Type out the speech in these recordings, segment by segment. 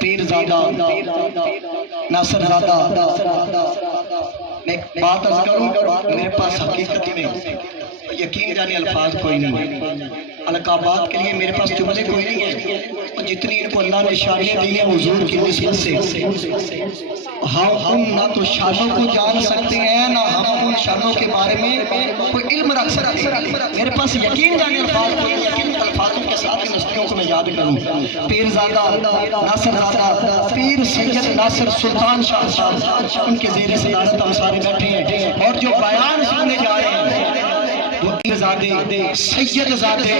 پیرزادہ ناصر زادہ، میں ایک بات عرض کروں، میرے پاس حقیقت میں یقین جانے الفاظ کوئی نہیں، القابات کے لیے میرے پاس جملے کوئی نہیں ہے، اور جتنی ان کو اللہ نے شانیں دی ہیں حضور کی نسبت سے، ہم نہ تو شانوں کو جان سکتے ہیں، نہ ہم ان شانوں کے بارے میں کوئی علم رکھ سکتے ہیں، میرے پاس یقین جانے الفاظ کوئی نہیں، یقین الفاظوں کے ساتھ ان ہستیوں کو میں یاد کروں، پیرزادہ ناصر زادہ، پیر سید ناصر سلطان شاہ صاحب، ان کے زیر صدارت ہم سارے بیٹھے ہیں، اور جو بیان سننے جا رہے ہیں وہ پیرزادے سید زادے،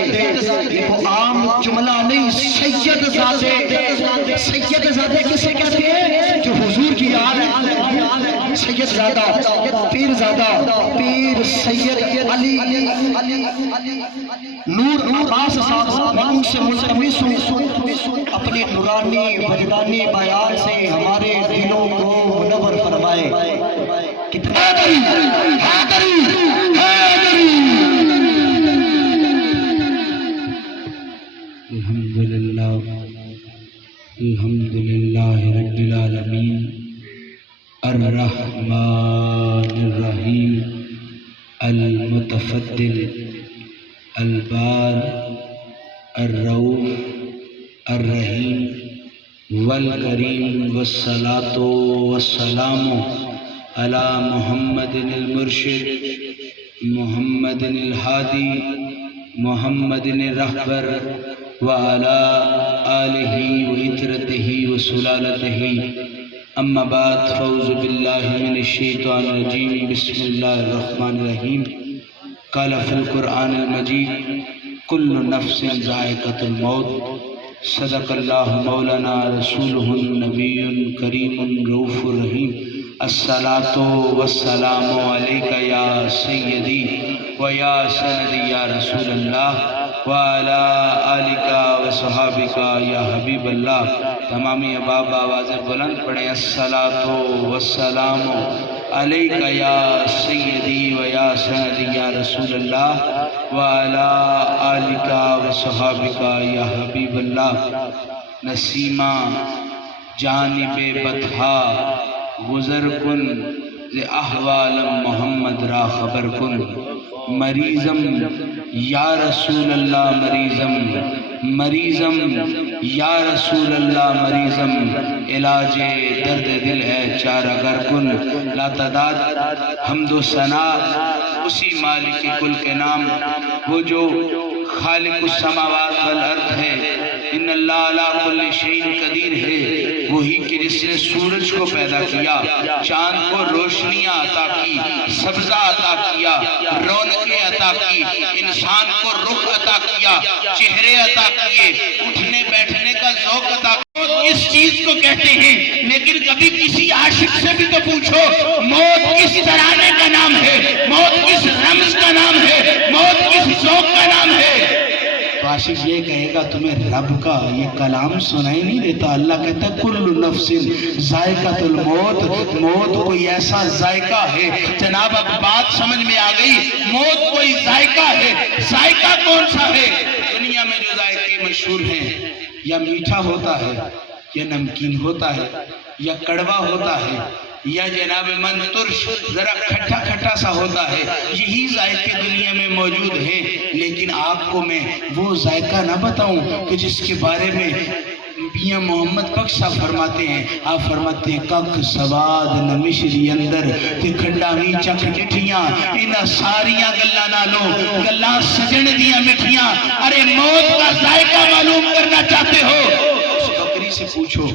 یہ وہ عام جملہ نہیں، سید زادے، سید زادے کسے کہتے ہیں؟ جو حضور کی آل ہے، سید زادہ، پیر زادہ، پیر سید علی نور عباس صاحب، میں ان سے ملتمس ہوں اپنے نورانی وجدانی بیان سے ہمارے دلوں کو منور فرمائے۔ الحمدللہ رب العالمین الرحمن الرحیم المتفضل البار الرؤوف الرحیم والکریم، والصلاة والسلام علی محمد المرشد، محمد الہادی، محمد الرہبر، وعلى آلہ وعترتہ وسلالتہ، اما بعد، فاعوذ باللہ من الشیطان الرجیم، بسم اللہ الرحمن الرحیم۔ قال فی القرآن المجید کل نفس ذائقۃ الموت، صدق اللہ مولانا رسولہ النبی الکریم الرؤوف الرحیم۔ الصلاۃ والسلام علیک یا سیدی و یا سندی یا رسول اللہ، وعلی آلکا و صحابکا یا حبیب اللہ۔ تمامی اباب آوازیں بلند پڑھیں، الصلاۃ والسلام علیکا یا سیدی و یا سندی یا رسول اللہ، وعلی آلکا و صحابکا یا حبیب اللہ۔ نسیمہ جانب بطحا گزر کن، ز احوالم محمد را خبر کن، مریضم یا رسول اللہ مریضم، مریضم یا رسول اللہ مریضم، علاج درد دل ہے چارہ گر کن۔ لا تعداد حمد و ثنا اسی مالک کل کے نام، وہ جو خالق السماوات والارض ہے، ان اللہ علی کل شیء قدیر ہے، وہی کہ جس نے سورج کو پیدا کیا، چاند کو روشنیاں عطا کی، سبزہ عطا کیا، رونقیں عطا کی، انسان کو رخ عطا کیا، چہرے عطا کیے، اٹھنے بیٹھنے کا ذوق عطا کیا۔ اس چیز کو کہتے ہیں، لیکن کبھی کسی عاشق سے بھی تو پوچھو، موت کس ترانے کا نام ہے، موت کس رمز کا نام ہے، موت کس ذوق کا نام ہے؟ تو عاشق یہ کہے گا تمہیں رب کا یہ کلام سنائی نہیں دیتا؟ اللہ کہتا ہے کل نفس ذائقۃ الموت، موت کوئی ایسا ذائقہ ہے۔ جناب اب بات سمجھ میں آ گئی، موت کوئی ذائقہ ہے۔ ذائقہ کون سا ہے؟ دنیا میں جو ذائقے مشہور ہیں، یا میٹھا ہوتا ہے، یا نمکین ہوتا ہے، یا کڑوا ہوتا ہے، یا جناب من ترش ذرا کھٹا کھٹا سا ہوتا ہے، یہی ذائقے دنیا میں موجود ہیں۔ لیکن آپ کو میں وہ ذائقہ نہ بتاؤں کہ جس کے بارے میں میاں محمد بخش صاحب فرماتے ہیں، آپ فرماتے ہیں کک سواد نہ مشری اندر تے کھنڈا وی چکھ ڈٹھیاں، انہاں ساریاں گلاں نالوں گلاں سجن دیاں مٹھیاں۔ ارے موت کا ذائقہ معلوم کرنا چاہتے ہو؟ بکری سے پوچھو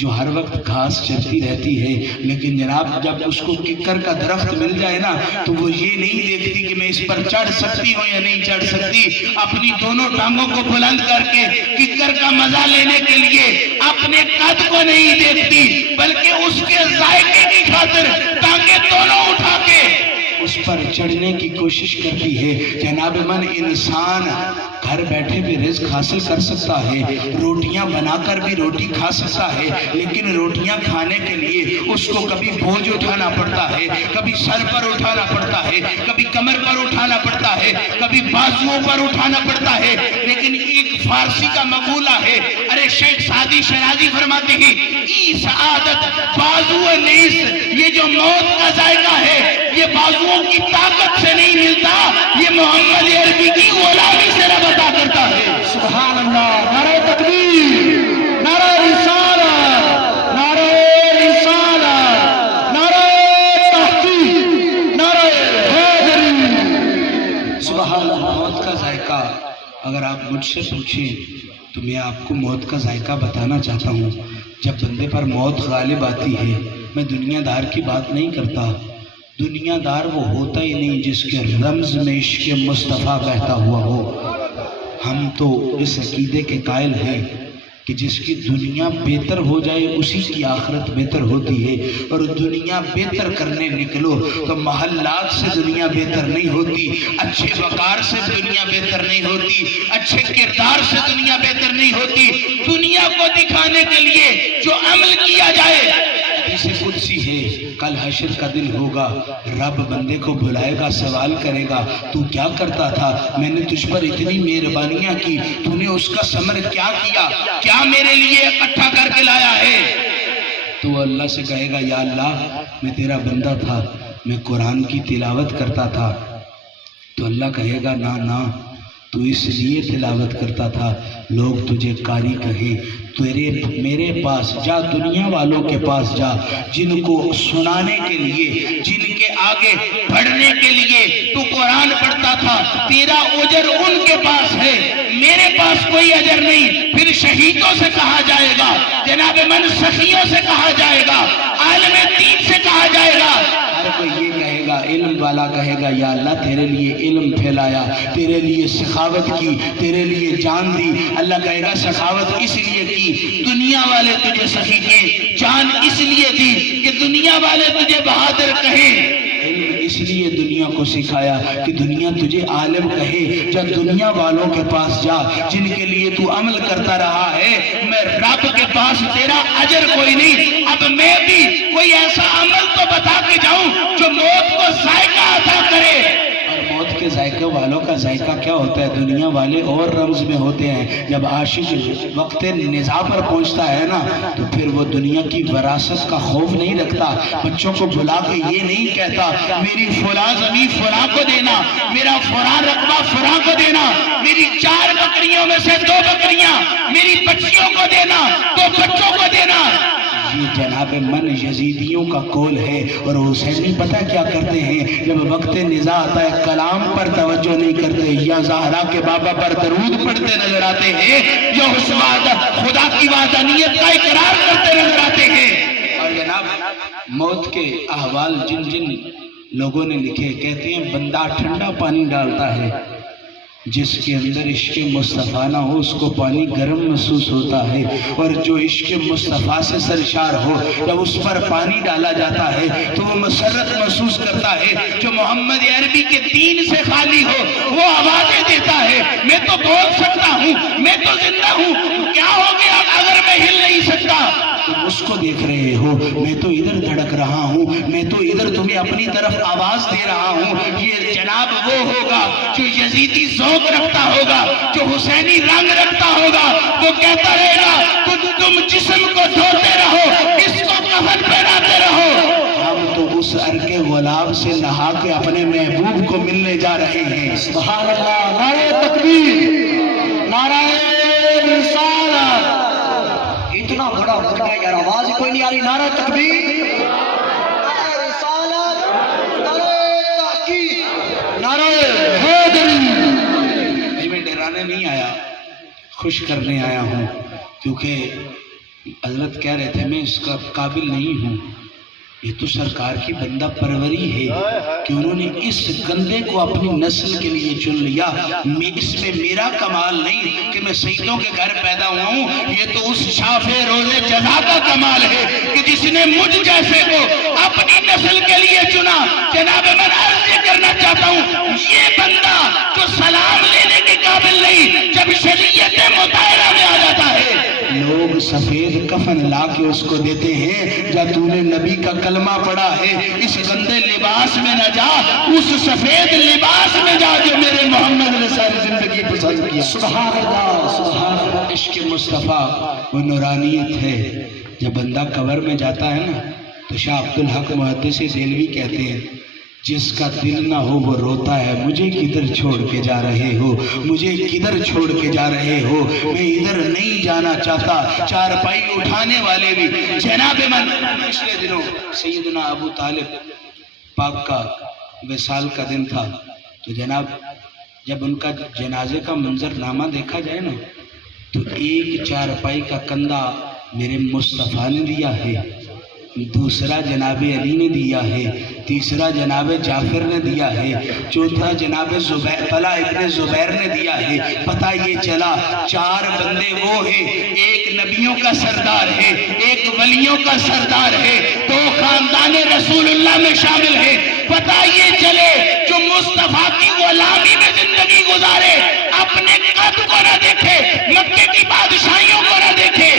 جو ہر وقت گھاس چرتی رہتی ہے، لیکن جناب جب اس کو ککر کا درخت مل جائے نا تو وہ یہ نہیں دیکھتی کہ میں اس پر چڑھ سکتی ہوں یا نہیں چڑھ سکتی، اپنی دونوں ٹانگوں کو بلند کر کے ککر کا مزہ لینے کے لیے اپنے قد کو نہیں دیکھتی، بلکہ اس کے ذائقے کی خاطر ٹانگیں دونوں اٹھا کے اس پر چڑھنے کی کوشش کرتی ہے۔ جناب من انسان گھر بیٹھے بھی رزق حاصل کر سکتا ہے، روٹیاں بنا کر بھی روٹی کھا سکتا ہے، لیکن روٹیاں کھانے کے لیے اس کو کبھی بوجھ اٹھانا پڑتا ہے، کبھی سر پر اٹھانا پڑتا ہے، کبھی کمر پر اٹھانا پڑتا ہے، کبھی بازوؤں پر اٹھانا پڑتا ہے، لیکن ایک فارسی کا مقولہ ہے، ارے شیخ سعدی شیرازی فرماتے ہیں ای سعادت بازو نیس، یہ جو موت کا ذائقہ ہے یہ بازوؤں کی طاقت سے نہیں ملتا، یہ محمد عربی کی غلامی سے رب عطا کرتا ہے۔ سبحان اللہ، نعرہ تکبیر، نعرہ رسالت، نعرہ رسالت، نعرہ تحقیق، نعرہ حیدری۔ سبحان اللہ۔ موت کا ذائقہ اگر آپ مجھ سے پوچھیں تو میں آپ کو موت کا ذائقہ بتانا چاہتا ہوں۔ جب بندے پر موت غالب آتی ہے، میں دنیا دار کی بات نہیں کرتا، دنیا دار وہ ہوتا ہی نہیں جس کے رمز میں عشق مصطفیٰ بہتا ہوا ہو۔ ہم تو اس عقیدے کے قائل ہیں کہ جس کی دنیا بہتر ہو جائے اسی کی آخرت بہتر ہوتی ہے، اور دنیا بہتر کرنے نکلو تو محلات سے دنیا بہتر نہیں ہوتی، اچھے وقار سے دنیا بہتر نہیں ہوتی، اچھے کردار سے دنیا بہتر نہیں ہوتی۔ دنیا کو دکھانے کے لیے جو عمل کیا جائے، حدیث قدسی ہے، کل حشر کا دن ہوگا، رب بندے کو بلائے گا، سوال کرے گا تو کیا کرتا تھا، میں نے تجھ پر اتنی مہربانیاں کی، تو نے اس کا ثمر کیا کیا، کیا میرے لیے اکٹھا کر کے لایا ہے؟ تو وہ اللہ سے کہے گا یا اللہ میں تیرا بندہ تھا، میں قرآن کی تلاوت کرتا تھا۔ تو اللہ کہے گا نا تو اس لیے تلاوت کرتا تھا لوگ تجھے قاری کہیں، میرے پاس جا، دنیا والوں کے پاس جا جن کو سنانے کے لیے، جن کے آگے پڑھنے کے لیے تو قرآن پڑھتا تھا، تیرا اجر ان کے پاس ہے، میرے پاس کوئی اجر نہیں۔ پھر شہیدوں سے کہا جائے گا، جناب من سخیوں سے کہا جائے گا، عالم دین سے کہا جائے گا، ہر کوئی یہ کہے گا، علم والا کہے گا یا اللہ تیرے لیے علم پھیلایا، تیرے لیے سخاوت کی، تیرے لیے جان دی۔ اللہ کہے گا سخاوت اس لیے کی، دنیا والے تجھے سخی کے، جان اس لیے دی کہ دنیا والے تجھے بہادر کہیں، علم اس لیے دنیا کو سکھایا کہ دنیا تجھے عالم کہے۔ جب دنیا والوں کے پاس جا جن کے لیے تو عمل کرتا رہا ہے، میں رب کے پاس تیرا اجر کوئی نہیں، اب میں بھی کوئی ایسا عمل تو بتا کے جاؤں جو موت کو ذائقہ عطا کرے۔ اور موت کے ذائقے والوں کا ذائقہ کیا ہوتا ہے؟ دنیا والے اور رمز میں ہوتے ہیں، جب عاشق وقت نزاع پر پہنچتا ہے نا تو پھر وہ دنیا کی وراثت کا خوف نہیں رکھتا، بچوں کو بلا کے یہ نہیں کہتا میری فلاں زمین فلاں کو دینا، میرا فلاں رقبہ فلاں کو دینا، میری 4 بکریوں میں سے 2 بکریاں میری بچیوں کو دینا، 2 بچوں کو دینا۔ یہ جناب من یزیدیوں کا قول ہے، اور حسینی پتہ کیا کرتے ہیں؟ جب وقت نزاع آتا ہے کلام پر توجہ نہیں کرتے، یا زہرا کے بابا پر درود پڑھتے نظر آتے ہیں، یا اس خدا کی وحدانیت کا اقرار کرتے نظر آتے ہیں۔ اور جناب موت کے احوال جن جن لوگوں نے لکھے، کہتے ہیں بندہ ٹھنڈا پانی ڈالتا ہے، جس کے اندر عشق مصطفیٰ نہ ہو اس کو پانی گرم محسوس ہوتا ہے، اور جو عشق مصطفیٰ سے سرشار ہو جب اس پر پانی ڈالا جاتا ہے تو وہ مسرت محسوس کرتا ہے۔ جو محمد عربی کے دین سے خالی ہو وہ آوازیں دیتا ہے، میں تو بول سکتا ہوں، میں تو زندہ ہوں، کیا ہو گیا اگر میں ہل نہیں سکتا؟ تم اس کو دیکھ رہے ہو، میں تو ادھر دھڑک رہا ہوں، میں تو ادھر تمہیں اپنی طرف آواز دے رہا ہوں۔ یہ جناب وہ ہوگا جو یزیدی ذوق رکھتا ہوگا، جو حسینی رنگ رکھتا ہوگا، وہ کہتا رہے گا تم جسم کو دھوتے رہو، اس کو کفن پہناتے رہو۔ ہم تو اس عرق غلام سے نہا کے اپنے محبوب کو ملنے جا رہے ہیں۔ سبحان اللہ، نعرہ تکبیر، نعرہ رسالت۔ اتنا بڑا وقت ہے یار، آواز کوئی نہیں آ رہی، نعرہ تکبیر، نعرہ رسالت، نعرہ تحقیق، نعرہ حیدری۔ میں ڈرانے نہیں آیا، خوش کرنے آیا ہوں، کیونکہ حضرت کہہ رہے تھے میں اس کا قابل نہیں ہوں۔ یہ تو سرکار کی بندہ پروری ہے کہ انہوں نے اس گندے کو اپنی نسل کے لیے چن لیا۔ اس میں میرا کمال نہیں کہ میں سیدوں کے گھر پیدا ہوا ہوں، یہ تو اس شاف روز جزا کا کمال ہے کہ جس نے مجھ جیسے کو اپنی نسل کے لیے چنا۔ جناب میں عرض یہ کرنا چاہتا ہوں، یہ بندہ جو سلام لینے کے قابل نہیں جب شریعت مطالعہ میں آ جاتا ہے، لوگ سفید کفن لا کے اس کو دیتے ہیں، جب تو نے نبی کا کلمہ پڑھا ہے اس گندے لباس میں نہ جا، اس سفید لباس میں جا جو میرے محمد نے ساری زندگی پسند کیا۔ سبحان اللہ، سبحان اللہ۔ عشق مصطفیٰ وہ نورانیت ہے۔ جب بندہ قبر میں جاتا ہے نا تو شاہ عبدالحق محدث دہلوی کہتے ہیں جس کا دل نہ ہو وہ روتا ہے، مجھے کدھر چھوڑ کے جا رہے ہو، مجھے کدھر چھوڑ کے جا رہے ہو، میں ادھر نہیں جانا چاہتا۔ چارپائی اٹھانے والے بھی جناب من، پچھلے دنوں سیدنا ابو طالب پاک کا وصال کا دن تھا، تو جناب جب ان کا جنازے کا منظر نامہ دیکھا جائے نا تو ایک چارپائی کا کندھا میرے مصطفیٰ نے دیا ہے، دوسرا جناب علی نے دیا ہے، تیسرا جناب جعفر نے دیا ہے، چوتھا جناب طلحہ ابن زبیر نے دیا ہے۔ پتہ یہ چلا 4 بندے وہ ہیں، ایک نبیوں کا سردار ہے، ایک ولیوں کا سردار ہے، 2 خاندان رسول اللہ میں شامل ہے۔ پتہ یہ چلے جو مصطفیٰ کی غلامی میں زندگی گزارے، اپنے قد کو نہ دیکھے، مکے کی بادشاہیوں کو نہ دیکھے،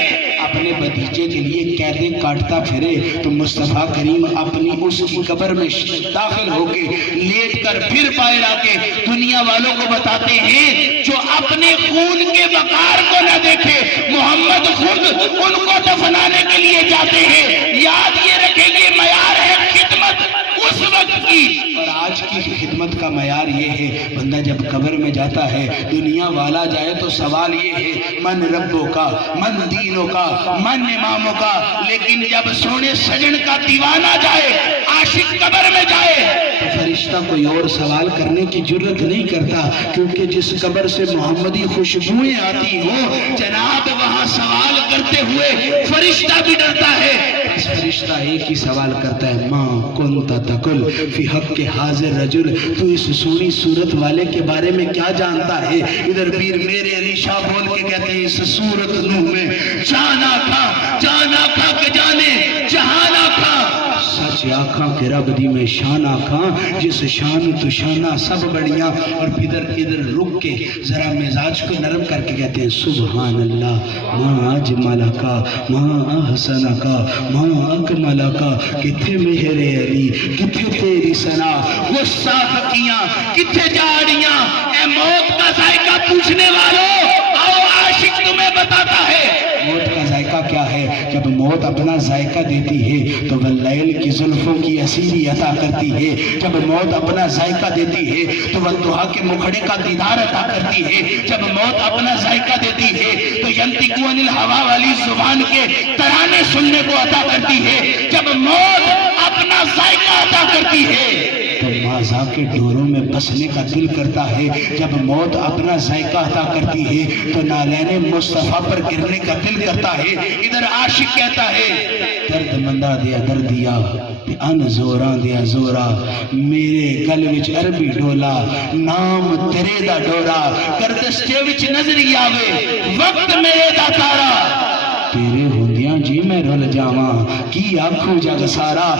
اپنے بھتیجے کے لیے قیدیں کاٹتا پھرے، تو مصطفیٰ کریم اپنی اس کی قبر میں داخل ہو کے لیٹ کر پھر باہر آ کے دنیا والوں کو بتاتے ہیں جو اپنے خون کے وقار کو نہ دیکھے محمد خود ان کو دفنانے کے لیے جاتے ہیں۔ یاد یہ رکھیں یہ معیار ہے خدمت اس وقت کی، اور آج کی خدمت کا معیار یہ ہے بندہ جب قبر میں جاتا ہے دنیا والا جائے تو سوال یہ ہے من ربوں کا، من دینوں کا، من اماموں کا، لیکن جب سونے سجن کا دیوانہ جائے، عاشق قبر میں جائے تو فرشتہ کوئی اور سوال کرنے کی جرت نہیں کرتا، کیونکہ جس قبر سے محمدی خوشبوئیں آتی ہوں جناب وہاں سوال کرتے ہوئے فرشتہ بھی ڈرتا ہے۔ اس فرشتہ ایک ہی سوال کرتا ہے ماں کنت تقل فی حق حاضر رجل، تو اس سونی صورت والے کے بارے میں کیا جانتا ہے؟ ادھر پیر میرے علی شاہ بول کے کہتے ہیں اس صورت نوح میں جانا کھا کہ جانے جہانا کھا، سچ آکھاں کہ رب دی میں شان آکھاں، جس شان تو شانہ سب بڑیاں۔ اور ادھر رک کے ذرا مزاج کو نرم کر کے کہتے ہیں سبحان اللہ ما اجمل کا ما احسن کا ما اکمل کا، کتھے مہر علی کتھے تیری ثنا، غصہ تکیاں کتھے جاڑیاں، اے موت کا ذائقہ پوچھنے والوں آؤ عاشق تمہیں بتاتا ہے موت کا ذائقہ کیا ہے۔ جب موت اپنا ذائقہ دیتی ہے تو واللیل کی زلفوں کی اسیری عطا کرتی ہے، جب موت اپنا ذائقہ دیتی ہے تو والضحیٰ کے مکھڑے کا دیدار عطا کرتی ہے، جب موت اپنا ذائقہ دیتی ہے تو ینطق عن الہویٰ والی زبان کے ترانے سننے کو عطا کرتی ہے، جب موت اپنا ذائقہ عطا کرتی ہے تو مازا کے ڈوروں میں بسنے کا دل کرتا ہے، جب موت اپنا ذائقہ عطا کرتی ہے تو نالین مصطفیٰ پر گرنے کا دل کرتا ہے۔ ادھر عاشق کہتا ہے درد مندہ دیا دردیا ان زوراں دیا زورا، میرے گل وچ عربی ڈولا نام تیرے دا ڈورا، گردشتے وچ نظری آوے وقت میرے دا تارا، تیرے ہوندیاں جی میں رل جاواں کی آنکھوں جگ سارا،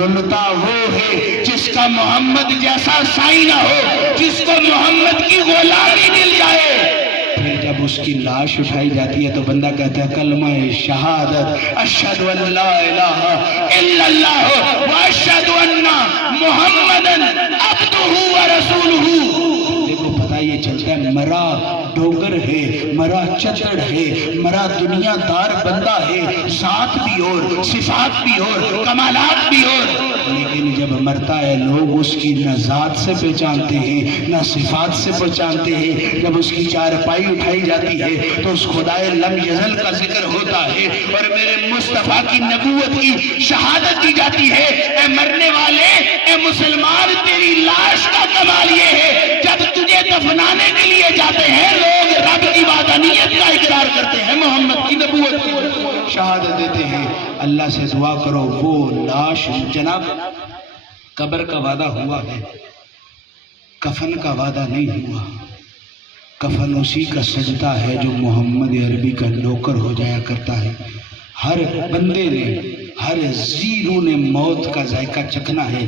رلتا وہ ہے جس کا محمد جیسا سائی نہ ہو، جس کو محمد کی غلامی مل جائے۔ پھر جب اس کی لاش اٹھائی جاتی ہے تو بندہ کہتا ہے کلمہ شہادت اشہد ان لا الہ الا اللہ و اشہد ان محمدن عبدہ و رسولہ۔ دیکھو پتہ یہ چلتا ہے مرا ڈوگر ہے، مرا چچڑ ہے، مرا دنیا دار بندہ ہے، ذات بھی اور صفات بھی اور کمالات بھی اور، لیکن جب مرتا ہے لوگ اس کی نہ ذات سے پہچانتے ہیں نہ صفات سے پہچانتے ہیں۔ جب اس کی چارپائی اٹھائی جاتی ہے تو اس خدائے لم یزل کا ذکر ہوتا ہے اور میرے مصطفیٰ کی نبوت کی شہادت دی جاتی ہے۔ اے مرنے والے، اے مسلمان، تیری لاش کا کمال یہ ہے جب تجھے دفنانے کے لیے جاتے ہیں لوگ رب کی وحدانیت کا اقرار کرتے ہیں، محمد کی نبوت کی شہادت دیتے ہیں۔ اللہ سے دعا کرو وہ لاش، جناب قبر کا وعدہ ہوا ہے، کفن کا وعدہ نہیں ہوا۔ کفن اسی کا سجدہ ہے جو محمد عربی کا نوکر ہو جایا کرتا ہے۔ ہر بندے نے، ہر زیرو نے موت کا ذائقہ چکھنا ہے۔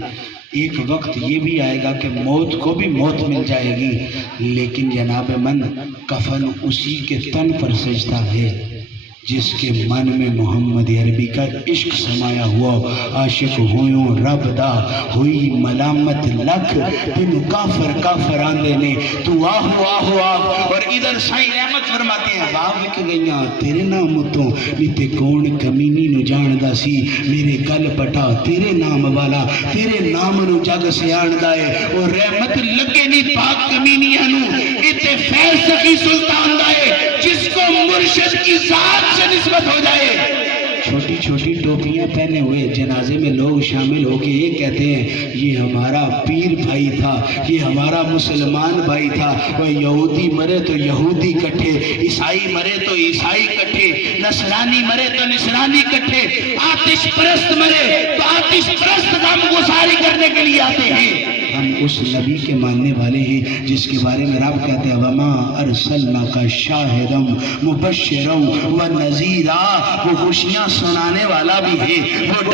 ایک وقت یہ بھی آئے گا کہ موت کو بھی موت مل جائے گی، لیکن جناب من کفن اسی کے تن پر سجدہ ہے۔ جس کے من میں محمد عربی کا عشق سمایا ہوا، عاشق ہویوں رب دا ہوئی ملامت لکھ، تینو کافر کافر آندے نے تو آہو آہو آہ۔ اور ادھر سائیں احمد فرماتے ہیں واہ وک گئیاں تیرے نام تو نیتے کون کمینی نو جاندہ سی، میرے گل پٹا تیرے نام والا، تیرے نام نو جگ سے آندہ ہے، اور رحمت لگے نہیں پاک کمینیاں نو، اتے فیض سخی سلطان دائے جس کو مرشد کی ذات سے نسبت ہو جائے۔ چھوٹی چھوٹی ٹوپیاں پہنے ہوئے جنازے میں لوگ شامل ہو کے یہ کہتے ہیں یہ ہمارا پیر بھائی تھا، یہ ہمارا مسلمان بھائی تھا، وہ یہودی مرے تو یہودی کٹھے، عیسائی مرے تو عیسائی کٹھے، نصرانی مرے تو نصرانی کٹھے، آتش پرست مرے تو آتش پرست غم گساری کرنے کے لیے آتے ہیں۔ ہم اس نبی کے ماننے والے ہیں جس کے بارے میں رب کہتے ہیں وَمَا أَرْسَلْنَاكَ شَاهِدًا مُبَشِّرًا وَنَذِيرًا، وہ خوشیاں سنانے والا بھی ہے، وہ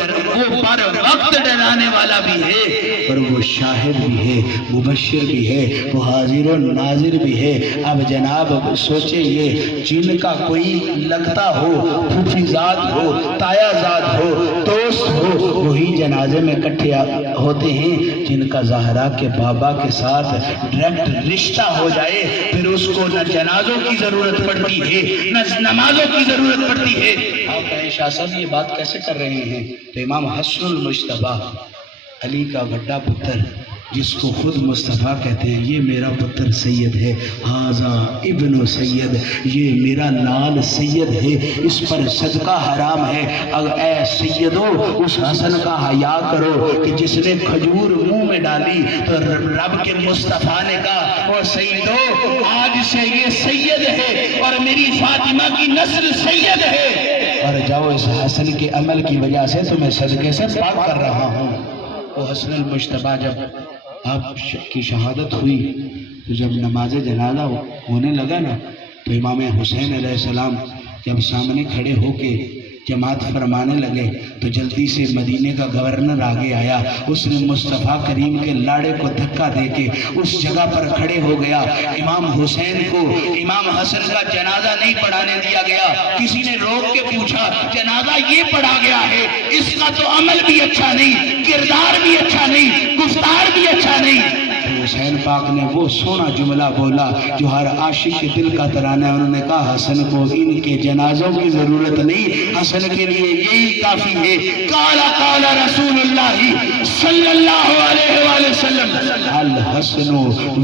پر وقت ڈرانے والا بھی ہے، اور وہ شاہد بھی ہے، مبشر بھی ہے، وہ حاضر و ناظر بھی ہے۔ اب جناب سوچے یہ جن کا کوئی لگتا ہو، پھوپھی زاد ہو، تایا زاد ہو، دوست ہو، وہی جنازے میں کٹھے ہوتے ہیں جن کا زہرا کے بابا کے ساتھ ڈائریکٹ رشتہ ہو جائے، پھر اس کو نہ جنازوں کی ضرورت پڑتی ہے نہ نمازوں کی ضرورت پڑتی ہے۔ آپ کہیں شاہ صاحب یہ بات کیسے کر رہے ہیں؟ تو امام حسن المجتبیٰ علی کا بڑا پتر جس کو خود مصطفیٰ کہتے ہیں یہ میرا پتر سید ہے، ہاذا ابن سید، یہ میرا لال سید ہے، اس پر صدقہ حرام ہے۔ اگر اے سیدو اس حسن کا حیا کرو کہ جس نے کھجور منہ میں ڈالی تو رب کے مصطفیٰ نے کہا اور سیدو آج سے یہ سید ہے اور میری فاطمہ کی نسل سید ہے، اور جاؤ اس حسن کے عمل کی وجہ سے تمہیں صدقے سے پاک کر رہا ہوں۔ وہ حسن المجتبیٰ جب آپ کی شہادت ہوئی تو جب نماز جنازہ ہونے لگا نا تو امام حسین علیہ السلام جب سامنے کھڑے ہو کے جماعت فرمانے لگے تو جلدی سے مدینے کا گورنر آگے آیا، اس نے مصطفیٰ کریم کے لاڑے کو دھکا دے کے اس جگہ پر کھڑے ہو گیا۔ امام حسین کو امام حسن کا جنازہ نہیں پڑھانے دیا گیا، کسی نے روک کے پوچھا جنازہ یہ پڑھا گیا ہے، اس کا تو عمل بھی اچھا نہیں، کردار بھی اچھا نہیں، گفتار بھی اچھا نہیں۔ حسین پاک نے وہ سونا جملہ بولا جو ہر عاشق کے دل کا ترانہ ہے، انہوں نے کہا حسن کو ان کے جنازوں کی ضرورت نہیں، حسن کے لیے یہی کافی ہے۔ قال قال رسول اللہ صلی اللہ علیہ وآلہ وسلم الحسن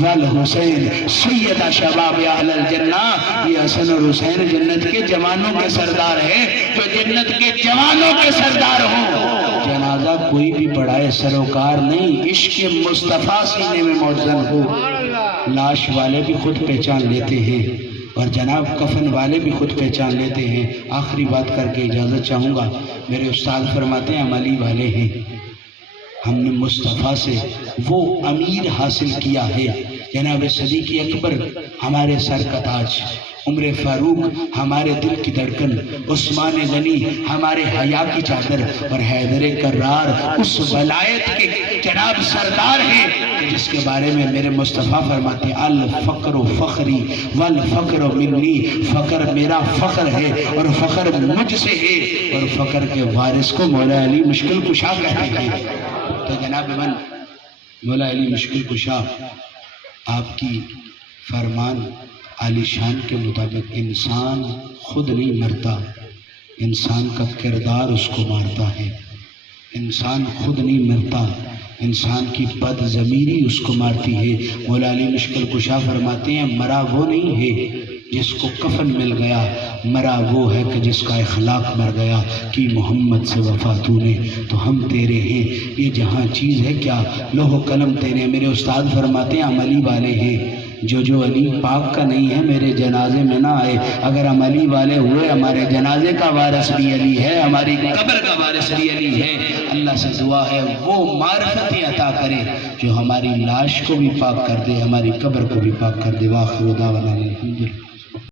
والحسین سید شباب اہل الجنہ، یہ حسن اور حسین جنت کے جوانوں کے سردار ہیں، جو جنت کے جوانوں کے سردار ہوں۔ جنازہ کوئی بھی پڑھائے سروکار نہیں، عشق مصطفیٰ سینے میں موجود ہو۔ لاش والے بھی خود پہچان لیتے ہیں اور جناب کفن والے بھی خود پہچان لیتے ہیں۔ آخری بات کر کے اجازت چاہوں گا، میرے استاد فرماتے ہیں عملی والے ہیں، ہم نے مصطفیٰ سے وہ امیر حاصل کیا ہے، جناب صدیق اکبر ہمارے سر کا تاج، عمر فاروق ہمارے دل کی دھڑکن، عثمان غنی ہمارے حیا کی چادر، اور حیدر کرار اس ولایت کے جناب سردار ہیں جس کے بارے میں میرے مصطفیٰ فرماتے ہیں الفقر فخری والفقر منی، فقر میرا فخر ہے اور فخر مجھ سے ہے، اور فخر کے وارث کو مولا علی مشکل کشا کہتے ہیں۔ تو جناب من مولا علی مشکل کشا آپ کی فرمان عالی شان کے مطابق انسان خود نہیں مرتا، انسان کا کردار اس کو مارتا ہے، انسان خود نہیں مرتا، انسان کی بد ضمیری اس کو مارتی ہے۔ مولا علی مشکل کشا فرماتے ہیں مرا وہ نہیں ہے جس کو کفن مل گیا، مرا وہ ہے کہ جس کا اخلاق مر گیا، کہ محمد سے وفا تو نے تو ہم تیرے ہیں، یہ جہاں چیز ہے کیا لوح و قلم تیرے۔ میرے استاد فرماتے ہیں عملی والے ہیں، جو علی پاک کا نہیں ہے میرے جنازے میں نہ آئے، اگر ہم علی والے ہوئے ہمارے جنازے کا وارث بھی علی ہے، ہماری قبر کا وارث بھی علی ہے۔ اللہ سے دعا ہے وہ معرفتیں عطا کرے جو ہماری لاش کو بھی پاک کر دے، ہماری قبر کو بھی پاک کر دے۔ واخر دعوانا الحمدللہ۔